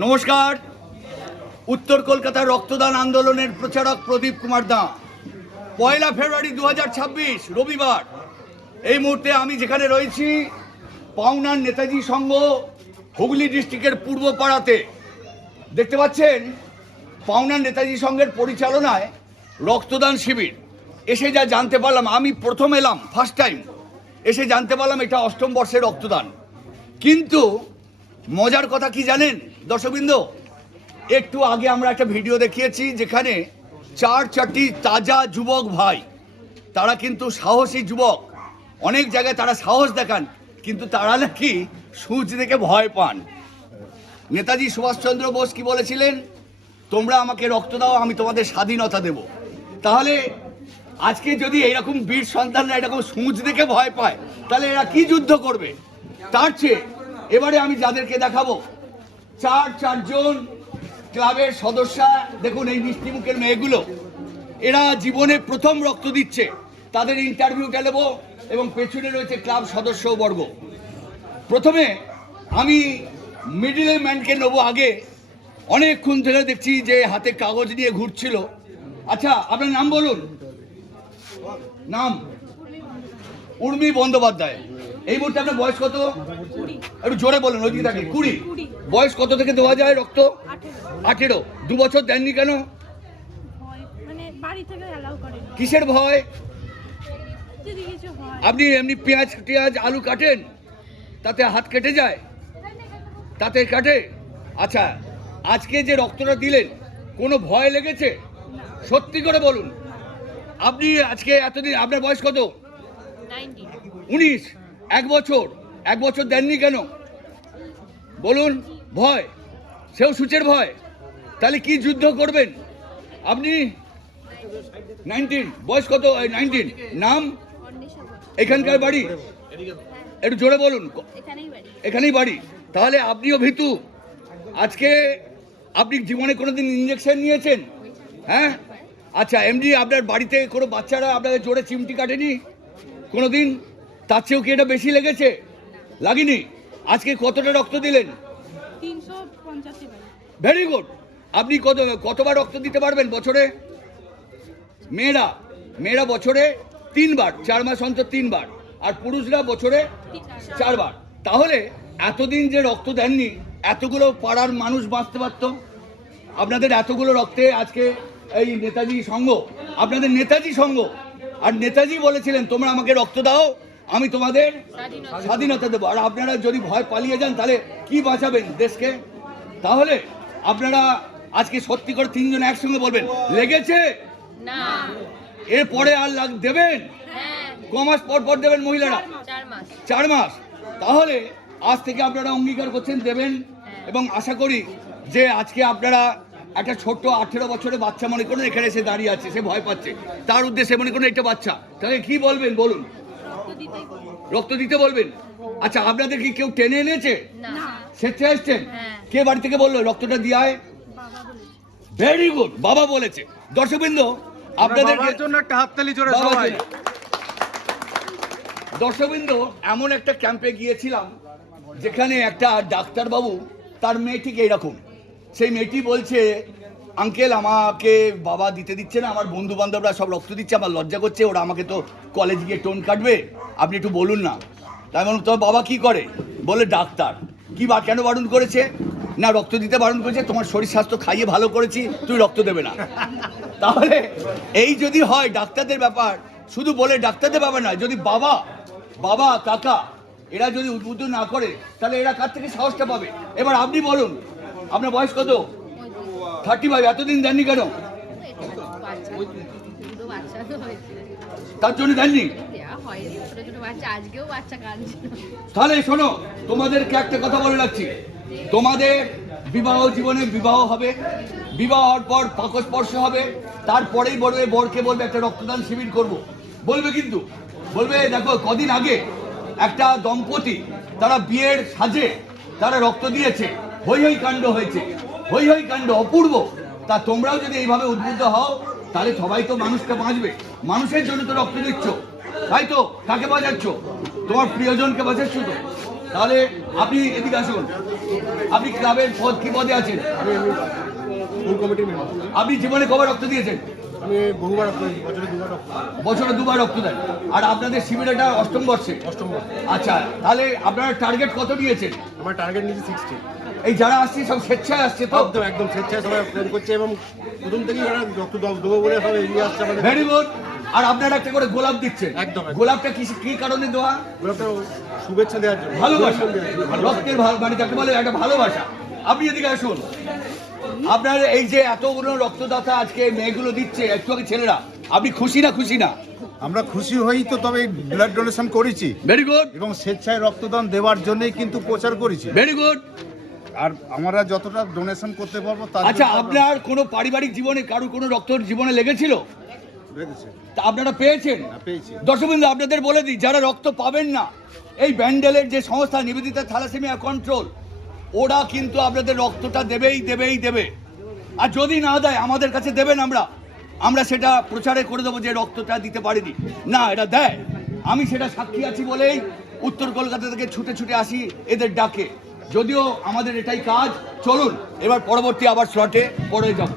নমস্কার। উত্তর কলকাতার রক্তদান আন্দোলনের প্রচারক প্রদীপ কুমার দা। 1 ফেব্রুয়ারি 2026 রবিবার এই মুহূর্তে আমি যেখানে রয়েছি পাওনার নেতাজি সংঘ হুগলি ডিস্ট্রিক্টের পূর্ব পাড়াতে দেখতে পাচ্ছেন। পাওনার নেতাজি সংঘের পরিচালনায় রক্তদান শিবির। এসে যা জানতে পারলাম, আমি প্রথম এলাম, ফার্স্ট টাইম এসে জানতে পারলাম এটা 8ম বর্ষের রক্তদান। কিন্তু মজার কথা কি জানেন দর্শকবৃন্দ, একটু আগে আমরা একটা ভিডিও দেখিয়েছি যেখানে 4টি তাজা যুবক ভাই, তারা কিন্তু সাহসী যুবক, অনেক জায়গায় তারা সাহস দেখান, কিন্তু তারা নাকি সূচ দেখে ভয় পান। নেতাজি সুভাষচন্দ্র বোস কি বলেছিলেন? তোমরা আমাকে রক্ত দাও, আমি তোমাদের স্বাধীনতা দেব। তাহলে আজকে যদি এইরকম বীর সন্তানরা এরকম সূচ দেখে ভয় পায়, তাহলে এরা কি যুদ্ধ করবে? তার চেয়ে এবারে আমি যাদেরকে দেখাবো, চারজন ক্লাবের সদস্যা, দেখুন এই মিষ্টি মুখের মেয়েগুলো, এরা জীবনে প্রথম রক্ত দিচ্ছে, তাদের ইন্টারভিউটা নেব এবং পেছনে রয়েছে ক্লাব সদস্যবর্গ। প্রথমে আমি মিডিল ম্যানকে নেবো আগে। অনেকক্ষণ ধরে দেখছি যে হাতে কাগজ নিয়ে ঘুরছিল। আচ্ছা, আপনার নাম বলুন। নাম? উর্মি বন্দ্যোপাধ্যায়। এই মুহূর্তে আপনার বয়স কত? একটু জোরে বলুন, ওইদিকে থাকে। 20। বয়স কত থেকে দেওয়া যায় রক্ত? 18। 2 বছর দেননি কেন? কিসের ভয়? আপনি এমনি পেঁয়াজ আলু কাটেন, তাতে হাত কেটে যায়? তাতে কাটে? আচ্ছা, আজকে যে রক্তটা দিলেন কোনো ভয় লেগেছে? সত্যি করে বলুন। আপনি আজকে এতদিন, আপনার বয়স কত? 19। 1 বছর দেননি কেন বলুন? ভয়? সেও সূচের ভয়? তাহলে কি যুদ্ধ করবেন আপনি? 19। বয়স কত? 19। নাম? এখানকার বাড়ি? একটু জোরে বলুন। এখানেই বাড়ি। তাহলে আপনিও ভীতু। আজকে আপনি জীবনে কোনোদিন ইঞ্জেকশন নিয়েছেন? হ্যাঁ। আচ্ছা, এমনি আপনার বাড়িতে কোনো বাচ্চারা আপনাদের জোরে চিমটি কাটেনি কোনোদিন? তার চেয়েও কি এটা বেশি লেগেছে? লাগেনি? আজকে কতটা রক্ত দিলেন? 385 বার। Very good. আপনি কতবার রক্ত দিতে পারবেন বছরে? মেয়েরা বছরে 3 বার, 4 মাস অন্তর 3 বার, আর পুরুষরা বছরে 4 বার। তাহলে এতদিন যে রক্ত দেননি, এতগুলো পাড়ার মানুষ বাঁচতে পারত। আপনাদের এতগুলো রক্তে আজকে এই নেতাজি সংঘ, আপনাদের নেতাজি সংঘ, আর নেতাজি বলেছিলেন তোমরা আমাকে রক্ত দাও, আমি তোমাদের স্বাধীনতা দেবো। আর আপনারা যদি ভয় পালিয়ে যান, তাহলে কি বাঁচাবেন দেশকে? তাহলে আপনারা আজকে সত্যি করে 3 জন একসঙ্গে বলবেন, লেগেছে না? এরপরে আর দেবেন? কমাস পর দেবেন মহিলারা? 4 মাস। তাহলে আজ থেকে আপনারা অঙ্গীকার করছেন দেবেন, এবং আশা করি যে আজকে আপনারা একটা ছোট্ট 18 বছরের বাচ্চা মনে করেন এখানে এসে দাঁড়িয়ে আছে, সে ভয় পাচ্ছে, তার উদ্দেশ্যে মনে করেন একটা বাচ্চা, তাহলে কি বলবেন বলুন? রক্ত দিতে বলবেন। আচ্ছা, আপনাদের কি কেউ টেনে এনেছে? স্বেচ্ছা এসছেন? কে বাড়ি থেকে বললো রক্তটা দিয়ায়? ভেরি গুড, বাবা বলেছে। দর্শকবৃন্দ, আপনাদের জন্য একটা হাততালি জোরে সবাই। দর্শকবৃন্দ, এমন একটা ক্যাম্পে গিয়েছিলাম যেখানে একটা ডাক্তারবাবু, তার মেয়ে ঠিক এইরকম। সেই মেয়েটি বলছে, আঙ্কেল আমাকে বাবা দিতে দিচ্ছে না, আমার বন্ধু বান্ধবরা সব রক্ত দিচ্ছে, আমার লজ্জা করছে, ওরা আমাকে তো কলেজ গিয়ে টোন কাটবে, আপনি একটু বলুন না। তাই বলুন, তোমার বাবা কি করে? বলে ডাক্তার। কি বা কেন বারণ করেছে? না, রক্ত দিতে বারণ করেছে, তোমার শরীর স্বাস্থ্য খাইয়ে ভালো করেছি, তুই রক্ত দেবে না। তাহলে এই যদি হয় ডাক্তারদের ব্যাপার, শুধু বলে ডাক্তারদের ব্যাপার না, যদি বাবা কাকা এরা যদি উদ্বুদ্ধ না করে, তাহলে এরা কার থেকে সাহসটা পাবে? এবার আপনি বলুন, আপনার বয়স কত? 35। এতদিন দেননি কেন? তার জন্য দেননি? তাহলে শোনো, তোমাদেরকে একটা কথা বলে রাখছি, তোমাদের বিবাহ জীবনে বিবাহ হবে, বিবাহ হওয়ার পর পাকস্পর্শ হবে, তারপরেই বলবে, বরকে বলবে একটা রক্তদান শিবির করব, বলবে। কিন্তু বলবে, দেখো কদিন আগে একটা দম্পতি, তারা বিয়ের সাজে তারা রক্ত দিয়েছে, হই কাণ্ড হয়েছে, হই কাণ্ড অপূর্ব। তা তোমরাও যদি এইভাবে উদ্বুদ্ধ হও, তাহলে সবাই তো মানুষকে বাঁচবে। মানুষের জন্য তো রক্ত দিচ্ছ, তাই তো? কাকে বাঁচাচ্ছ? তোমার প্রিয়জনকে বাঁচাচ্ছ তো। তাহলে আপনি এদিকে আসুন। আপনি ক্লাবের পদ কি পদে আছেন? ফুল কমিটির মেম্বার। আপনি জীবনে কবে রক্ত দিয়েছেন? আমি বহুবার রক্ত দিই, বছরে দুবার রক্ত দিই। বছরে 2বার রক্ত দেন। আর আপনাদের শিবির এটা অষ্টম বর্ষে। অষ্টম বার। আচ্ছা, তাহলে আপনারা টার্গেট কত নিয়েছেন? আমার টার্গেট নিয়েছে 60। এই যারা আসছে সব স্বেচ্ছায় আসছে তো? একদম একদম স্বেচ্ছায় সবাই প্ল্যান করছে এবং প্রথম থেকেই ওরা রক্ত দেবো বলে সবাই এগিয়ে আসছে আমাদের। Very good. আর আপনারা একটা করে গোলাপ দিচ্ছেন। একদম, একদম। গোলাপটা কি কারণে দেওয়া? গোলাপটা শুভেচ্ছা দেওয়ার জন্য, ভালোবাসা। ভালোবাসা। রক্তের মানে যাকে বলে একটা ভালোবাসা। আপনি এদিকে আসুন। আপনার এই যে এতগুলো রক্তদাতা আজকে মেয়েগুলো দিচ্ছে, একটু আগে ছেলেরা, আপনি খুশি না খুশি না? আমরা খুশি হই তো, তবে ব্লাড ডোনেশন করেছি ভেরি গুড, এবং স্বেচ্ছায় রক্তদান দেওয়ার জন্যই কিন্তু প্রচার করেছি। Very good. আর আমরা যতটা ডোনেশন করতে পারবো তার আচ্ছা, জন্য আমরা- আপনার কোনো পারিবারিক জীবনে কারো কোনো রক্ত জীবনে লেগেছিল? রেখেছি। তা আপনারা পেয়েছেন? হ্যাঁ, পেয়েছি। দর্শকবৃন্দ, আপনাদের বলে দিই, যারা রক্ত পাবেন না, এই ব্যান্ডেলের যে সংস্থা নিবেদিতা থ্যালাসেমিয়া কন্ট্রোল, ওরা কিন্তু আপনাদের রক্তটা দেবে। আর যদি না দেয় আমাদের কাছে দেবেন, আমরা সেটা প্রচারে করে দেবো যে রক্তটা দিতে পারিনি। না, এটা দেয়। আমি সেটা সাক্ষী আছি বলেই উত্তর কলকাতা থেকে ছুটে আসি এদের ডাকে। যদিও আমাদের এটাই কাজ। চলুন এবার পরবর্তী আবার স্লটে পরে যাব।